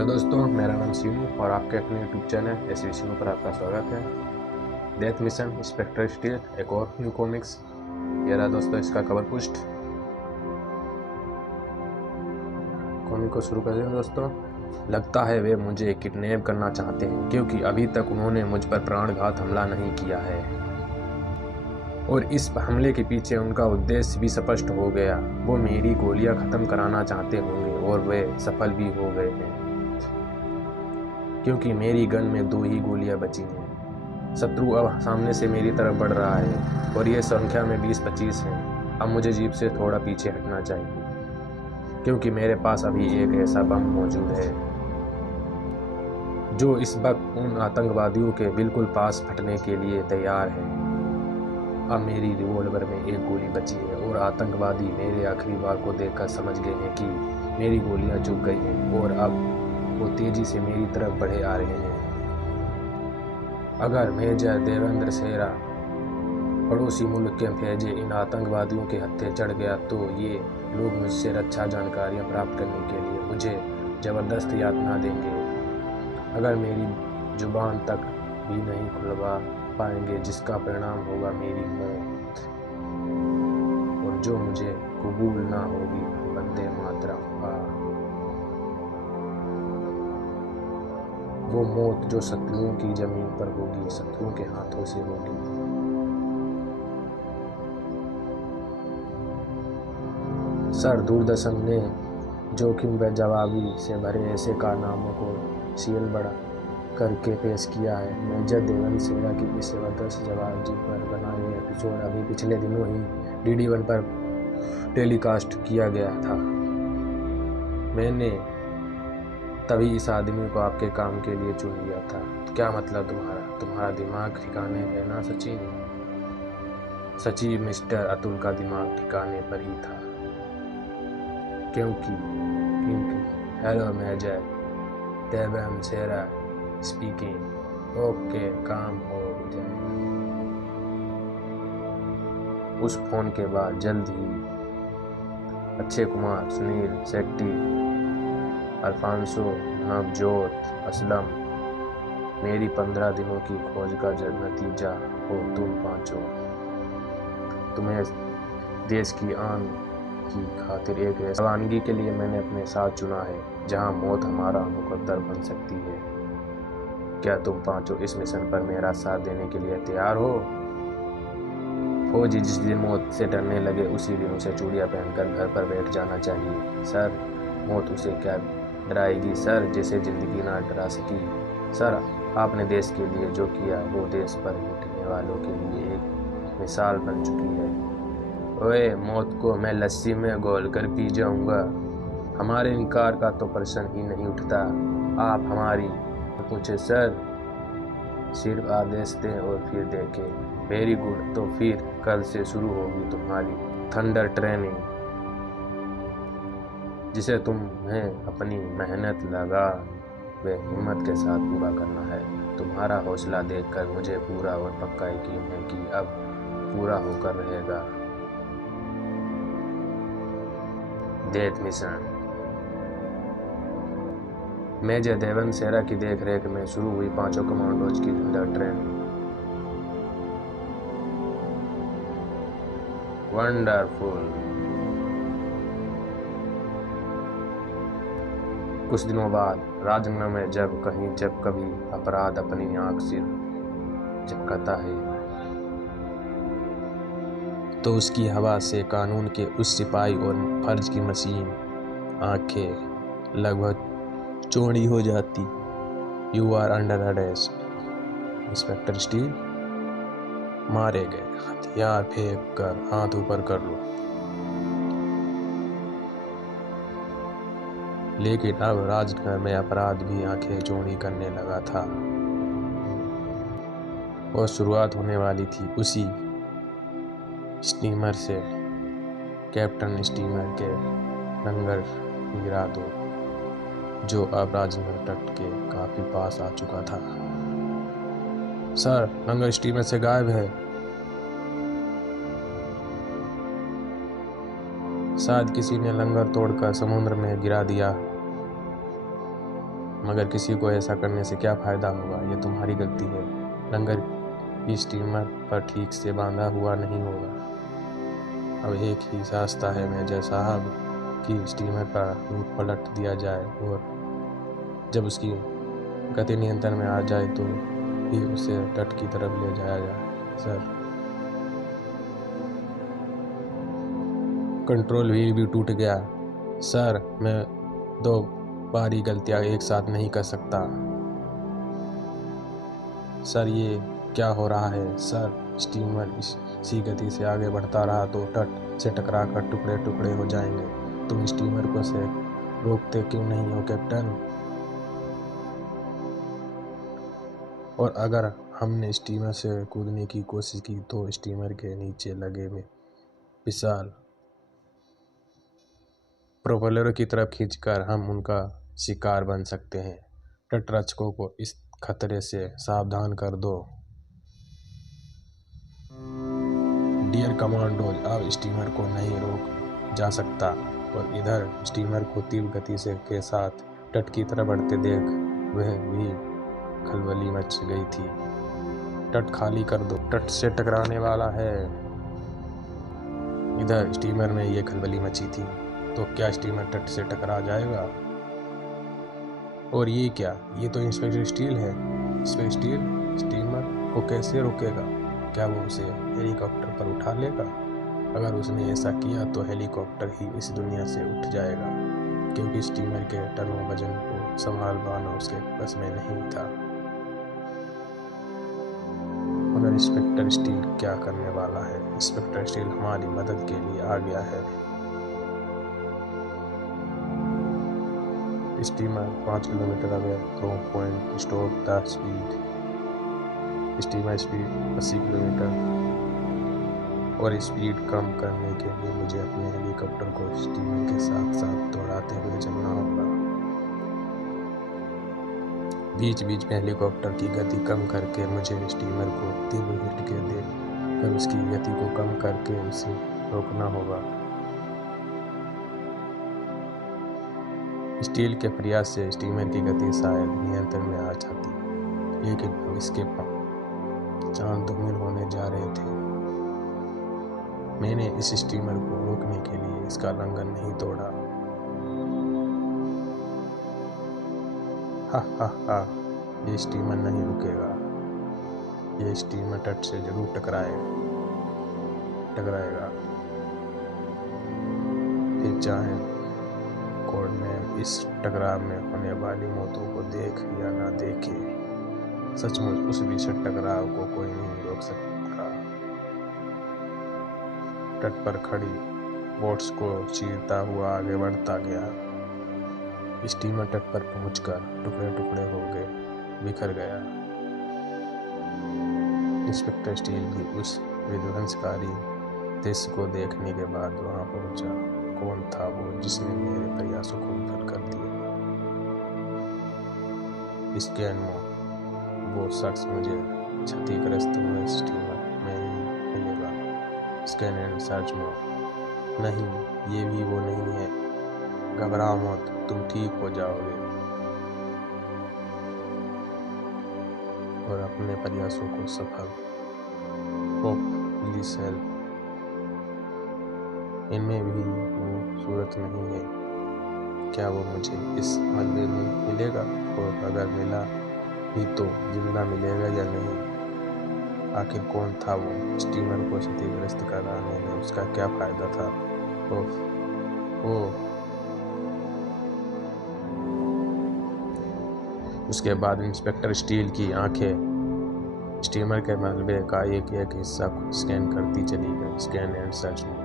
Hello दोस्तों, मेरा नाम सीनू और आपके अपने यूट्यूब चैनल एसवी सीनू पर आपका स्वागत है। डेथ मिशन स्पेक्टर स्टील एक और न्यू कॉमिक्स। ये रहा दोस्तों इसका कवर पोस्ट। कॉमिक को शुरू कर दें दोस्तों। लगता है वे मुझे किडनैप करना चाहते हैं, क्योंकि अभी तक उन्होंने मुझ पर प्राणघात हमला नहीं किया है और इस हमले के पीछे उनका उद्देश्य भी स्पष्ट हो गया। वो मेरी गोलियां खत्म कराना चाहते होंगे और वे सफल भी हो गए हैं, क्योंकि मेरी गन में 2 ही गोलियां बची हैं। शत्रु अब सामने से मेरी तरफ बढ़ रहा है और ये संख्या में 20-25 है। अब मुझे जीप से थोड़ा पीछे हटना चाहिए, क्योंकि मेरे पास अभी एक ऐसा बम मौजूद है जो इस वक्त उन आतंकवादियों के बिल्कुल पास फटने के लिए तैयार है। अब मेरी रिवॉल्वर में 1 गोली बची है और आतंकवादी मेरे आखिरी वार को देखकर समझ गए हैं कि मेरी गोलियां चूक गई हैं और अब वो तेजी से मेरी तरफ बढ़े आ रहे हैं। अगर मेजर देवेंद्र सेरा पड़ोसी मुल्क के भेजे इन आतंकवादियों के हत्थे चढ़ गया तो ये लोग मुझसे रक्षा जानकारियां प्राप्त करने के लिए मुझे ज़बरदस्त यातना देंगे। अगर मेरी जुबान तक भी नहीं खुलवा पाएंगे, जिसका परिणाम होगा मेरी मौत, और जो मुझे कबूल ना होगी। वंदे मातरम। वो मौत जो शत्रुओं की जमीन पर होगी, शत्रुओं के हाथों से होगी। सर, दूरदर्शन ने जोखिम व जवाबी से भरे ऐसे कारनामों को सीएल बड़ा करके पेश किया है। मेजर देवेंद्र सेरा की इस जबरदस्त जवाबी पर बना ये एपिसोड अभी पिछले दिनों ही DD1 पर टेलीकास्ट किया गया था। मैंने तभी इस आदमी को आपके काम के लिए चुन लिया था। क्या मतलब तुम्हारा दिमाग ठिकाने है ना सचिन? सचिन मिस्टर अतुल का दिमाग ठिकाने पर ही था, क्योंकि हेलो मेजर देवेंद्र सेरा स्पीकिंग। ओके, काम हो जाएगा। उस फोन के बाद जल्द ही अक्षय कुमार, सुनील शेट्टी, अल्फांसो, नवजोत, असलम, मेरी 15 दिनों की खोज का नतीजा हो तुम पांचों। तुम्हें देश की आन की खातिर एक रवानगी के लिए मैंने अपने साथ चुना है, जहां मौत हमारा मुकद्दर बन सकती है। क्या तुम पांचों इस मिशन पर मेरा साथ देने के लिए तैयार हो? फौजी जिस दिन मौत से डरने लगे उसी दिन उसे चूड़ियां पहनकर घर पर बैठ जाना चाहिए। सर, मौत उसे क्या डराएगी सर, जैसे जिंदगी ना डरा सकी। सर, आपने देश के लिए जो किया वो देश पर लुटने वालों के लिए एक मिसाल बन चुकी है। ओए, मौत को मैं लस्सी में घोलकर पी जाऊंगा। हमारे इनकार का तो प्रश्न ही नहीं उठता। आप हमारी पूछे सर, सिर्फ आदेश दें और फिर देखें। Very good. तो फिर कल से शुरू होगी तुम्हारी थंडर ट्रेनिंग, जिसे तुम्हें अपनी मेहनत लगा व हिम्मत के साथ पूरा करना है। तुम्हारा हौसला देखकर मुझे पूरा और पक्का यकीन है कि अब पूरा होकर रहेगा। Death mission. मेजर देवेंद्र सेरा की देखरेख में शुरू हुई पांचों कमांडोज की थंडर ट्रेनिंग। वंडरफुल। कुछ दिनों बाद राजनगर में जब कभी अपराध अपनी आंख सिर झपकाता है, तो उसकी हवा से कानून के उस सिपाही और फर्ज की मशीन आंखें लगभग चौड़ी हो जाती। You are under arrest. Inspector Steel मारे गए। हथियार फेंक कर हाथ ऊपर कर लो। लेकिन अब राजनगर में अपराध भी आंखें चौड़ी करने लगा था और शुरुआत होने वाली थी उसी स्टीमर से। कैप्टन स्टीमर के लंगर गिरा दो, जो अब राजनगर तट के काफी पास आ चुका था। सर, लंगर स्टीमर से गायब है। शायद किसी ने लंगर तोड़कर समुद्र में गिरा दिया। मगर किसी को ऐसा करने से क्या फ़ायदा होगा? ये तुम्हारी गलती है। लंगर भी स्टीमर पर ठीक से बांधा हुआ नहीं होगा। अब एक ही रास्ता है मेजर साहब कि स्टीमर का रूट पलट दिया जाए और जब उसकी गति नियंत्रण में आ जाए तो ही उसे तट की तरफ ले जाया जाए। सर, कंट्रोल व्हील भी टूट गया। सर, मैं 2 बारी गलतियां एक साथ नहीं कर सकता। सर, ये क्या हो रहा है? सर, स्टीमर इसी गति से आगे बढ़ता रहा तो तट से टकराकर टुकड़े टुकड़े हो जाएंगे। तुम स्टीमर को से रोकते क्यों नहीं हो कैप्टन? और अगर हमने स्टीमर से कूदने की कोशिश की तो स्टीमर के नीचे लगे में विशाल प्रोपेलरों की तरफ खींचकर हम उनका शिकार बन सकते हैं। तटरक्षकों को इस खतरे से सावधान कर दो। डियर कमांडोज, अब स्टीमर को नहीं रोक जा सकता। और इधर स्टीमर को तीव्र गति से के साथ तट की तरफ बढ़ते देख वह भी खलबली मच गई थी। तट खाली कर दो, तट से टकराने वाला है। इधर स्टीमर में ये खलबली मची थी। तो क्या स्टीमर तट से टकरा जाएगा? और ये क्या? ये तो इंस्पेक्टर स्टील है। इंस्पेक्टर स्टील स्टीमर को कैसे रोकेगा? क्या वो उसे हेलीकॉप्टर पर उठा लेगा? अगर उसने ऐसा किया तो हेलीकॉप्टर ही इस दुनिया से उठ जाएगा, क्योंकि स्टीमर के टनों वजन को संभाल पाना उसके बस में नहीं था। मगर इंस्पेक्टर स्टील क्या करने वाला है? इंस्पेक्टर स्टील हमारी मदद के लिए आ गया है। Steamer 5 kilometre away from point, stop the speed. Steamer speed 80 kilometre और स्पीड कम करने के लिए मुझे अपने हेलीकॉप्टर को स्टीमर के साथ साथ दौड़ाते हुए चलना होगा। बीच बीच में हेलीकॉप्टर की गति कम करके मुझे स्टीमर को तीव्र झटके दे कर उसकी गति को कम करके उसे रोकना होगा। स्टील के प्रयास से स्टीमर की गति शायद नियंत्रण में आ जाती, लेकिन अब इसके चांद दुगुने होने जा रहे थे। मैंने इस स्टीमर को रोकने के लिए इसका लंगर नहीं तोड़ा। हा हा हा, ये स्टीमर नहीं रुकेगा। ये स्टीमर तट से जरूर टकराएगा। फिर चाहे कोड में इस टकराव में होने वाली मौतों को देख या ना देखे, सचमुच उस भीषण टकराव को कोई नहीं रोक सकता। तट पर खड़ी बोट्स को चीरता हुआ आगे बढ़ता गया। स्टीमर तट पर पहुंचकर टुकड़े टुकड़े हो गए, बिखर गया। इंस्पेक्टर स्टील भी उस विध्वंसकारी दृश्य को देखने के बाद वहां पहुंचा। कौन था वो जिसने मेरे प्रयासों को विफल कर दिया? स्कैन में वो शख्स मुझे क्षतिग्रस्त हुए स्टीमर में ही मिलेगा। Scan and search mode. नहीं, ये भी वो नहीं है। घबराओ मत, तुम ठीक हो जाओगे और अपने प्रयासों को सफल। Please help. इनमें भी वो सूरत नहीं है। क्या वो मुझे इस मलबे में मिलेगा? और अगर मिला भी तो जिंदा मिलेगा या नहीं? आखिर कौन था वो? स्टीमर को क्षतिग्रस्त कराने में उसका क्या फायदा था? उसके बाद इंस्पेक्टर स्टील की आंखें स्टीमर के मलबे का एक एक हिस्सा को स्कैन करती चली गई। स्कैन एंड सर्च में।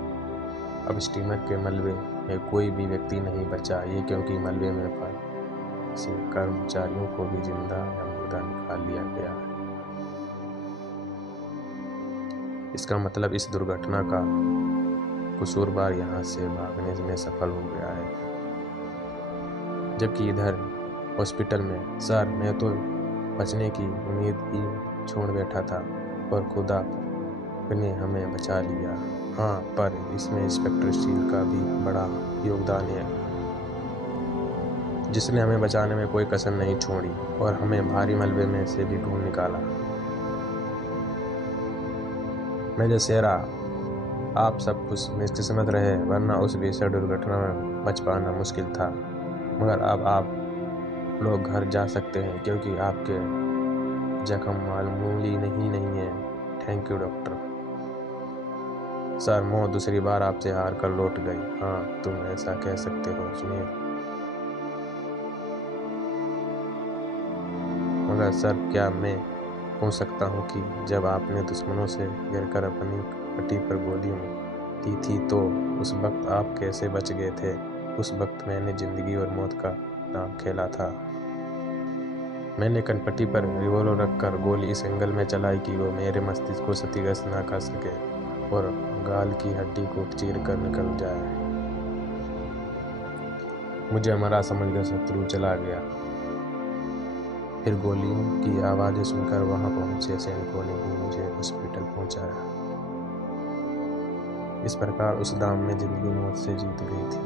अब स्टीमर के मलबे में कोई भी व्यक्ति नहीं बचा, ये क्योंकि मलबे में फंसे कर्मचारियों को भी जिंदा या मुर्दा निकाल लिया गया है। इसका मतलब इस दुर्घटना का कसूरवार यहाँ से भागने में सफल हो गया है, जबकि इधर हॉस्पिटल में सर मैं तो बचने की उम्मीद ही छोड़ बैठा था और खुदा ने हमें बचा लिया। हाँ, पर इसमें इंस्पेक्टर स्टील का भी बड़ा योगदान है। जिसने हमें बचाने में कोई कसर नहीं छोड़ी और हमें भारी मलबे में से भी ढूंढ निकाला। मेजर सेरा, आप सब कुछ बेकिस्मत रहे, वरना उस भीषण दुर्घटना में बच पाना मुश्किल था। मगर अब आप लोग घर जा सकते हैं क्योंकि आपके जख्म मामूली नहीं है। Thank you doctor. सर, मौत दूसरी बार आपसे हार कर लौट गई। हाँ, तुम ऐसा कह सकते हो सुनील। मगर सर, क्या मैं पूछ सकता हूँ कि जब आपने दुश्मनों से घिरकर अपनी पट्टी पर गोली दी थी तो उस वक्त आप कैसे बच गए थे? उस वक्त मैंने जिंदगी और मौत का नाम खेला था। मैंने कनपट्टी पर रिवॉल्वर रखकर गोली इस एंगल में चलाई कि वो मेरे मस्तिष्क को क्षतिग्रस्त न कर सके और गाल की हड्डी को चीर कर निकल जाए। मुझे मरा समझकर शत्रु चला गया। फिर गोलियों की आवाज़ें सुनकर वहां पहुंचे सैनिकों ने ही मुझे हॉस्पिटल पहुंचाया। इस प्रकार उस दाम में जिंदगी मौत से जीत गई थी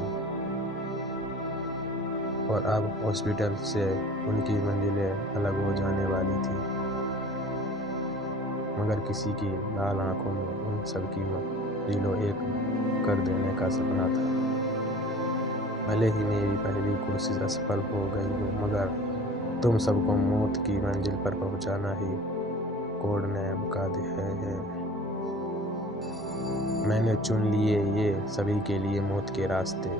और अब हॉस्पिटल से उनकी मंजिलें अलग हो जाने वाली थी। मगर किसी की लाल आंखों में उन सबकी मंजिलों एक कर देने का सपना था। भले ही मेरी पहली कोशिश असफल हो गई हो, मगर तुम सबको मौत की मंजिल पर पहुंचाना ही कोड नेम का है। मैंने चुन लिए ये सभी के लिए मौत के रास्ते।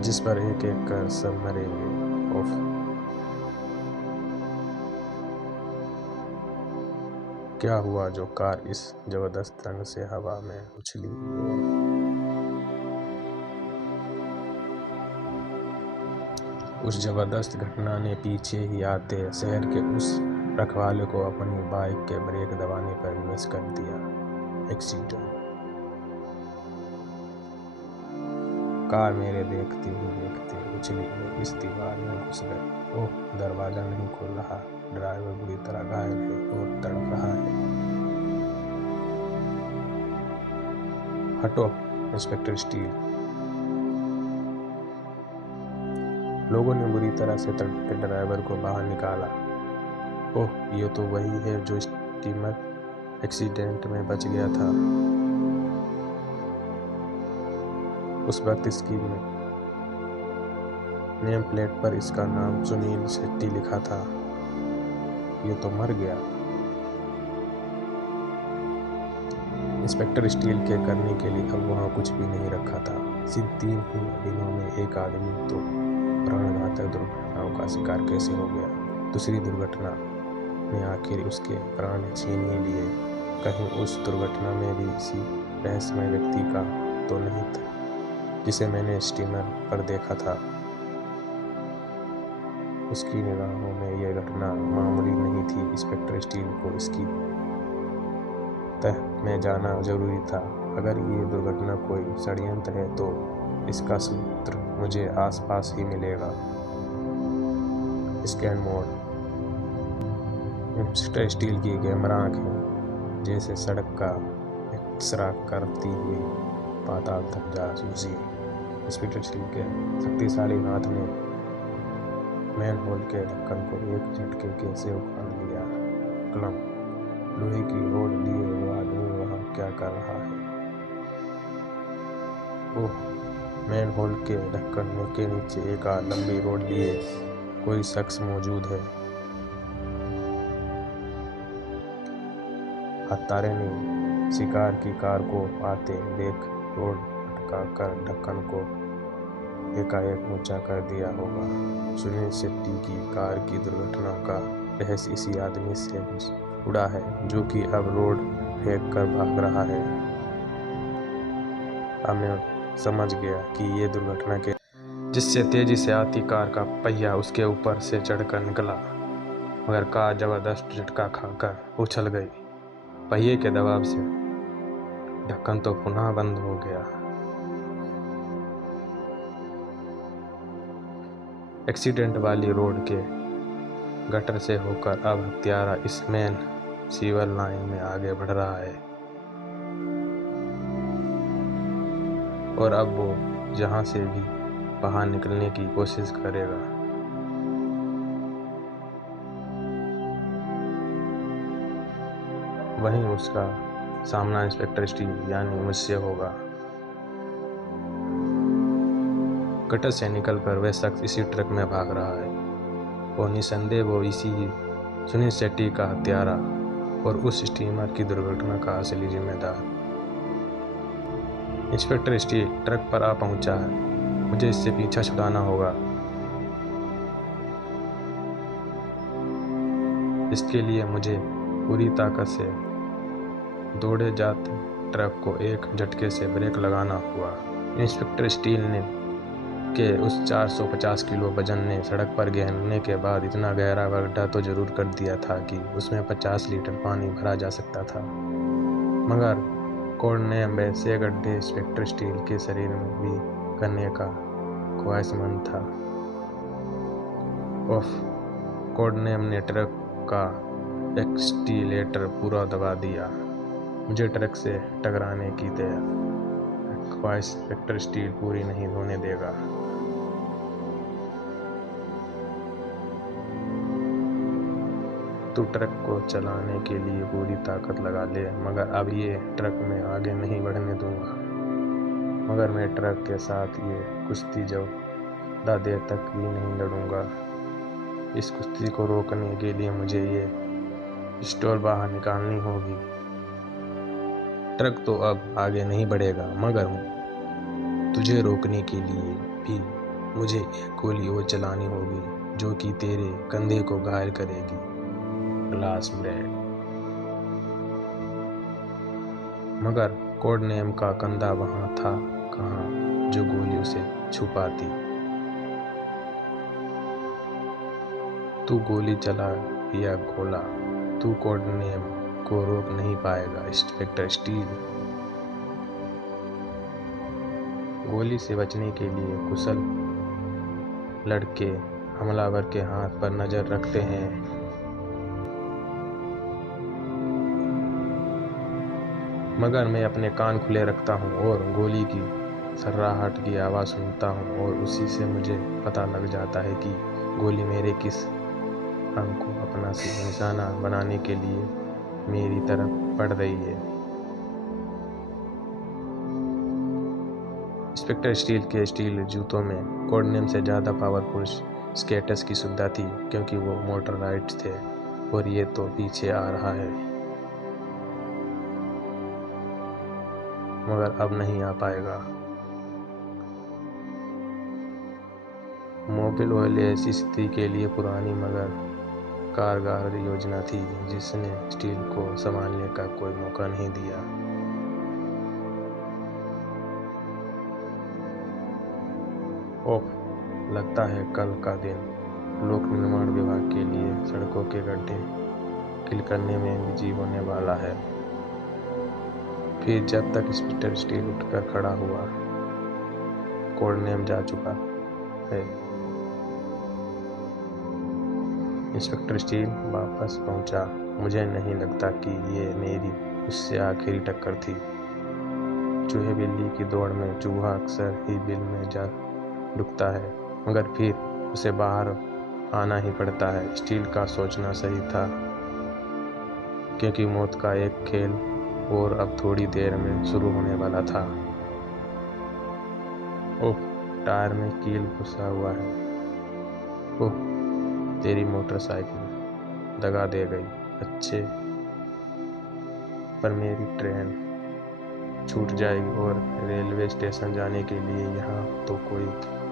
जिस पर एक एक कर सब मरेंगे। ओफ, क्या हुआ जो कार इस जबरदस्त रंग से हवा में उछली? उस जबरदस्त घटना ने पीछे ही आते शहर के उस रखवाले को अपनी बाइक के ब्रेक दबाने पर मिस कर दिया। एक्सीडेंट। कार मेरे देखते उछली और इस दीवार में घुस गई। ओह, दरवाजा नहीं खुल रहा। ड्राइवर बुरी तरह घायल है और तड़प रहा है। हटो इंस्पेक्टर स्टील। लोगों ने बुरी तरह से तड़पते ड्राइवर को बाहर निकाला। ओह, ये तो वही है जो स्टीमर एक्सीडेंट में बच गया था। उस वक्त इसकी नेम प्लेट पर इसका नाम सुनील शेट्टी लिखा था। ये तो मर गया। इंस्पेक्टर स्टील के करने के लिए अब वहाँ कुछ भी नहीं रखा था। सिर्फ 3 ही दिनों में एक आदमी तो प्राणघातक दुर्घटनाओं का शिकार कैसे हो गया? दूसरी दुर्घटना ने आखिर उसके प्राण छीन ही लिए। कहीं उस दुर्घटना में भी इसी रहस्यमय व्यक्ति का तो नहीं था जिसे मैंने स्टीमर पर देखा था। उसकी निगाहों में यह घटना मामूली नहीं थी। इंस्पेक्टर स्टील को इसकी तह में जाना जरूरी था। अगर ये दुर्घटना कोई षड्यंत्र है तो इसका सूत्र मुझे आसपास ही मिलेगा। Scan mode. इंस्पेक्टर स्टील की कैमरा आंखें जैसे सड़क का एक्सरा करती हुई पाताल तक जा सूझी। इंस्पेक्टर स्टील के शक्तिशाली हाथ ने मैन होल के ढक्कन को एक झटके के से उखाड़ लिया। क्लम, लोहे की रोड लिए वो आदमी वहाँ क्या कर रहा है? ओह, मैन होल के ढक्कन के नीचे एक लंबी रोड लिए कोई शख्स मौजूद है। हत्यारे ने शिकार की कार को आते देख रोड अटका कर ढक्कन को एकाएक ऊंचा कर दिया होगा। सुनील शेट्टी की कार की दुर्घटना का रहस्य इसी आदमी से जुड़ा है जो कि अब रोड फेंक कर भाग रहा है। अब मैं समझ गया कि ये दुर्घटना के जिससे तेजी से आती कार का पहिया उसके ऊपर से चढ़कर निकला, मगर कार जबरदस्त झटका खाकर उछल गई। पहिए के दबाव से ढक्कन तो पुनः बंद हो गया। एक्सीडेंट वाली रोड के गटर से होकर अब हत्यारा इस मेन सीवर लाइन में आगे बढ़ रहा है। और अब वो जहाँ से भी बाहर निकलने की कोशिश करेगा। वहीं उसका सामना इंस्पेक्टर स्टील यानी मुझसे होगा। गटर से निकलकर वह शख्स इसी ट्रक में भाग रहा है और निसंदेह वो इसी सुनील शेट्टी का हत्यारा और उस स्टीमर की दुर्घटना का असली जिम्मेदार। इंस्पेक्टर स्टील ट्रक पर आ पहुंचा है। मुझे इससे पीछा छुड़ाना होगा। इसके लिए मुझे पूरी ताकत से दौड़े जाते ट्रक को एक झटके से ब्रेक लगाना हुआ। इंस्पेक्टर स्टील ने के उस 450 किलो वजन ने सड़क पर गिरने के बाद इतना गहरा गड्ढा तो जरूर कर दिया था कि उसमें 50 लीटर पानी भरा जा सकता था। मगर कोड ने वैसे गड्ढे इंस्पेक्टर स्टील के शरीर में भी करने का ख्वाहिशमंद था। कोड ने ट्रक का एक्सीलरेटर पूरा दबा दिया। मुझे ट्रक से टकराने की ख्वाहिश इंस्पेक्टर स्टील पूरी नहीं होने देगा। तू ट्रक को चलाने के लिए पूरी ताकत लगा ले, मगर अब ये ट्रक मैं आगे नहीं बढ़ने दूंगा। मगर मैं ट्रक के साथ ये कुश्ती ज़्यादा देर तक भी नहीं लड़ूंगा। इस कुश्ती को रोकने के लिए मुझे ये पिस्तौल बाहर निकालनी होगी। ट्रक तो अब आगे नहीं बढ़ेगा, मगर तुझे रोकने के लिए भी मुझे एक गोली और चलानी होगी जो कि तेरे कंधे को घायल करेगी। Glass break. मगर कोड नेम का कंधा वहां था कहाँ जो गोली उसे छुपाती। तू गोली चला या गोला, तू कोड नेम को रोक नहीं पाएगा इंस्पेक्टर स्टील। गोली से बचने के लिए कुशल लड़के हमलावर के हाथ पर नजर रखते हैं। मगर मैं अपने कान खुले रखता हूँ और गोली की सर्राहट की आवाज़ सुनता हूँ और उसी से मुझे पता लग जाता है कि गोली मेरे किस अंग को अपना निशाना बनाने के लिए मेरी तरफ पड़ रही है। इंस्पेक्टर स्टील के स्टील जूतों में कोड नेम से ज़्यादा पावरफुल स्केटर्स की सुविधा थी क्योंकि वो मोटराइज्ड थे और ये तो पीछे आ रहा है, मगर अब नहीं आ पाएगा। मोबिल ऑयल ऐसी स्थिति के लिए पुरानी मगर कारगर योजना थी जिसने स्टील को संभालने का कोई मौका नहीं दिया। ओह, लगता है कल का दिन लोक निर्माण विभाग के लिए सड़कों के गड्ढे किल करने में बिजी होने वाला है। फिर जब तक इंस्पेक्टर स्टील उठकर खड़ा हुआ, कोड नेम जा चुका है। इंस्पेक्टर स्टील वापस पहुंचा। मुझे नहीं लगता कि ये मेरी उससे आखिरी टक्कर थी। चूहे बिल्ली की दौड़ में चूहा अक्सर ही बिल में जा डूबता है, मगर फिर उसे बाहर आना ही पड़ता है। स्टील का सोचना सही था क्योंकि मौत का एक खेल और अब थोड़ी देर में शुरू होने वाला था। ओह, टायर में कील घुसा हुआ है। ओह, तेरी मोटरसाइकिल दगा दे गई। अच्छे, पर मेरी ट्रेन छूट जाएगी और रेलवे स्टेशन जाने के लिए यहाँ तो कोई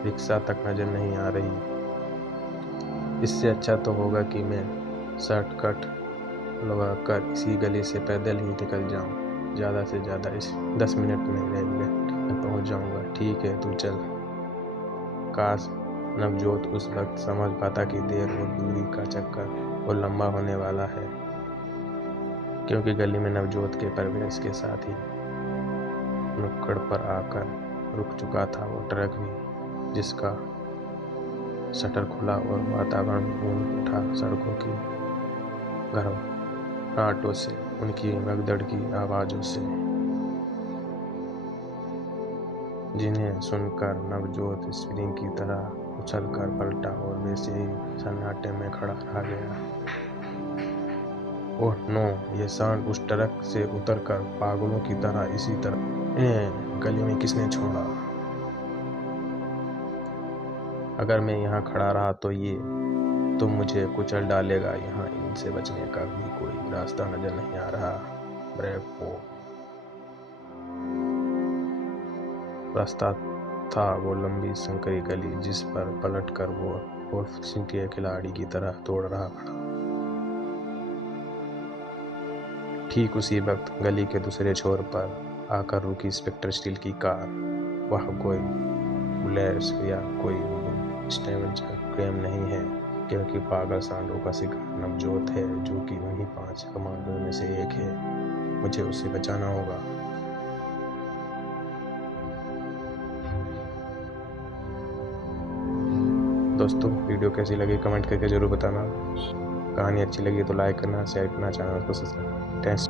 रिक्शा तक नजर नहीं आ रही। इससे अच्छा तो होगा कि मैं शॉर्टकट लगाकर इसी गली से पैदल ही निकल जाऊँ। ज़्यादा से ज़्यादा इस 10 मिनट में रेलवे में पहुँच जाऊँगा। ठीक है, तू चल। काश नवजोत उस वक्त समझ पाता कि देर और दूरी का चक्कर और लंबा होने वाला है, क्योंकि गली में नवजोत के प्रवेश के साथ ही नुक्कड़ पर आकर रुक चुका था वो ट्रक भी, जिसका शटर खुला और वातावरण गूंज उठा सड़कों की घरघराहटों से, उनकी भगदड़ की आवाज़ों से। जिन्हें सुनकर नवजोत स्प्रिंग की तरह उछलकर पलटा और वैसे ही सन्नाटे में खड़ा रह गया। ओह नो, ये सांड उस ट्रक से उतरकर पागलों की तरह इसी तरह इन्हें गली में किसने छोड़ा? अगर मैं यहाँ खड़ा रहा तो मुझे कुचल डालेगा। यहाँ इनसे बचने का भी कोई रास्ता नजर नहीं आ रहा। ब्रेवो रास्ता था वो लंबी संकरी गली जिस पर पलटकर वो गोल्फ के खिलाड़ी की तरह दौड़ रहा था। ठीक उसी वक्त गली के दूसरे छोर पर आकर रुकी इंस्पेक्टर स्टील की कार। वह कोई बुलेट्स या कोई स्टेवेंज क्लेम नहीं है, क्योंकि पागल सांडों का शिकार नवजोत है, जो कि उन्हीं 5 कमांडो में से एक है। मुझे उसे बचाना होगा। दोस्तों, वीडियो कैसी लगी कमेंट करके जरूर बताना। कहानी अच्छी लगी तो लाइक करना, शेयर करना, चैनल को सब्सक्राइब। थैंक्स।